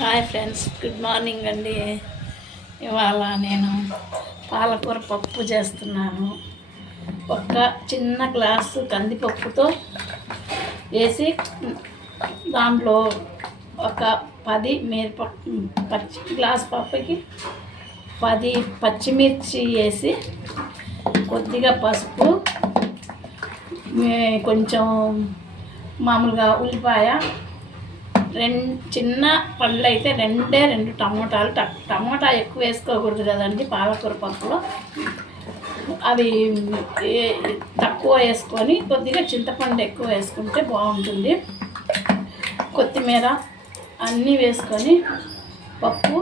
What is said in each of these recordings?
Hi friends, good morning అండి. ఇవాళ నేను పాలకూర పప్పు చేస్తున్నాను. ఒక చిన్న గ్లాసు కందిపప్పుతో వేసి దాంట్లో ఒక 10 గ్లాస్ పప్పుకి 10 పచ్చిమిర్చి వేసి కొద్దిగా పసుపు, కొంచెం మామూలుగా ఉల్లిపాయ, చిన్న పళ్ళు అయితే రెండు టమోటాలు. టమోటా ఎక్కువ వేసుకోకూడదు కదండి పాలకూర పప్పులో. అవి తక్కువ వేసుకొని కొద్దిగా చింతపండు ఎక్కువ వేసుకుంటే బాగుంటుంది. కొత్తిమీర అన్నీ వేసుకొని పప్పు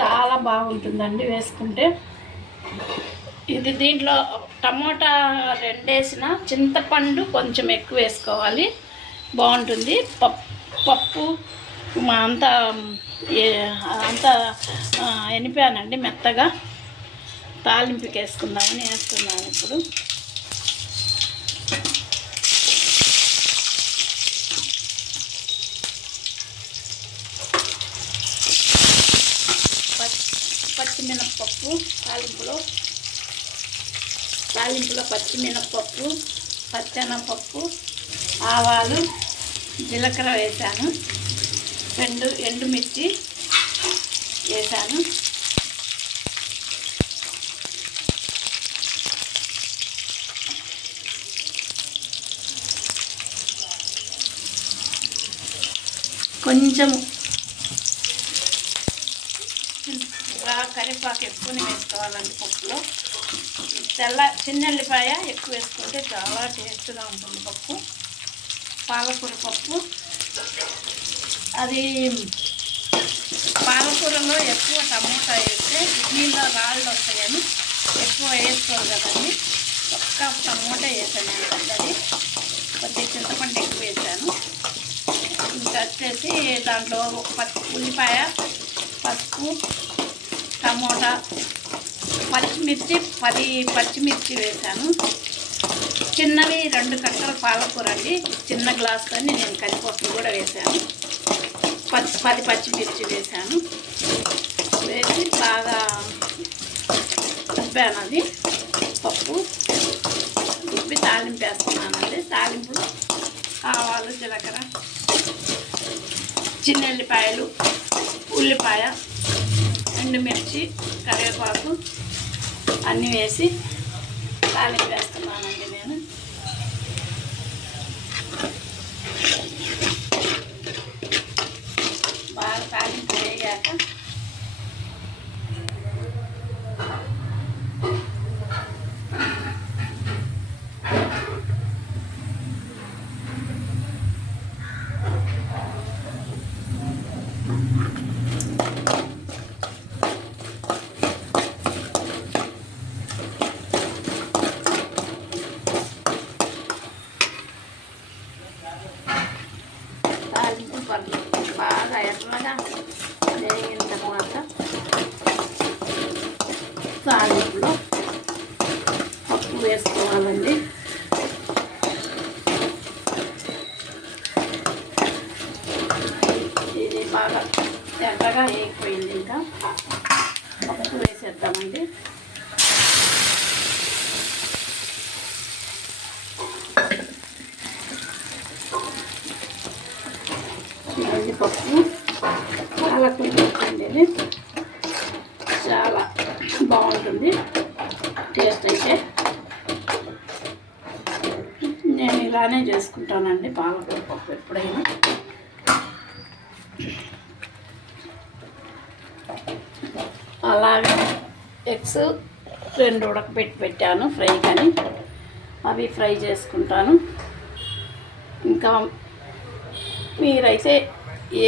చాలా బాగుంటుందండి వేసుకుంటే. దీంట్లో టమోటా 2 వేసిన, చింతపండు కొంచెం ఎక్కువ వేసుకోవాలి, బాగుంటుంది. పప్పు అంతా ఎనిపానండి మెత్తగా. తాలింపుకి వేసుకుందామని వేస్తున్నాను ఇప్పుడు. పచ్చిమినప్పప్పు తాలింపులో పచ్చిమినప్పప్పు, పచ్చెనపప్పు, ఆవాలు, జీలకర్ర వేసాను, 2 ఎండుమిర్చి వేసాను, కొంచెం కరివేపాకు ఎక్కువనే వేసుకోవాలండి పప్పులో. చిన్నెల్లిపాయ ఎక్కువ వేసుకుంటే చాలా టేస్ట్గా ఉంటుంది పప్పు. పాలకూర పప్పు అది పాలకూరలో ఎక్కువ టమోటా వేస్తే కిడ్నీలో రాళ్ళు వస్తాయని ఎక్కువ వేసుకోవాలి కదండి. ఒక్క టమోటా వేసాను అది. కొద్దిగా చింతపండు ఎక్కువ వేసాను. ఇంకా వచ్చేసి దాంట్లో ఉల్లిపాయ, పసుపు, టమోటా, పచ్చిమిర్చి 10 పచ్చిమిర్చి వేసాను. చిన్నవి 2 కట్టలు పాలకూర అండి. చిన్న గ్లాస్ అని నేను కందిపప్పు కూడా వేసాను. 10 పచ్చిమిర్చి వేసాను. వేసి బాగా ఉప్పాను. అది పప్పు ఉప్పి తాలింపు వేస్తున్నానండి. తాలింపులో ఆవాలు, జీలకర్ర, చిన్నెల్లిపాయలు, ఉల్లిపాయ, ఎండుమిర్చి, కరివేపాకు అన్నీ వేసి తాలింపు వేస్తున్నానండి నేను. బాగా తాలింపు వేయాక బాగా ఎర్రగా వేగిన తర్వాత తాలింపులో పప్పు వేసుకోవాలండి. ఇది బాగా ఎర్రగా వేగిపోయింది. ఇంకా పప్పు వేసేద్దామండి. పప్పు పాలకూర అండి, చాలా బాగుంటుంది టేస్ట్ అయితే. నేను ఇలానే చేసుకుంటానండి పాలకూర పప్పు ఎప్పుడైనా. అలాగే ఎగ్స్ 2 ఉడకబెట్టి పెట్టాను ఫ్రై, కానీ అవి ఫ్రై చేసుకుంటాను. ఇంకా మీరైతే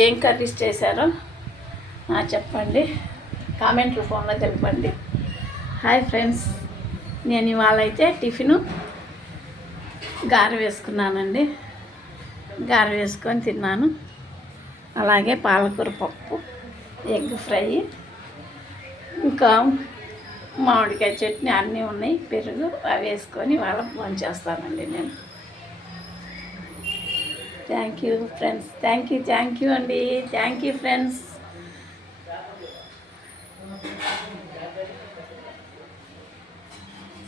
ఏం కర్రీస్ చేశారో చెప్పండి, కామెంట్ రూపంలో తెలపండి. హాయ్ ఫ్రెండ్స్, నేను ఇవాళ అయితే టిఫిను గారె వేసుకున్నానండి. గారె వేసుకొని తిన్నాను. అలాగే పాలకూర పప్పు, ఎగ్ ఫ్రై, ఇంకా మామిడికాయ చట్నీ అన్నీ ఉన్నాయి, పెరుగు అవి వేసుకొని వాళ్ళ భోంచేస్తానండి నేను. Thank you friends, thank you అండి, థ్యాంక్ యూ ఫ్రెండ్స్.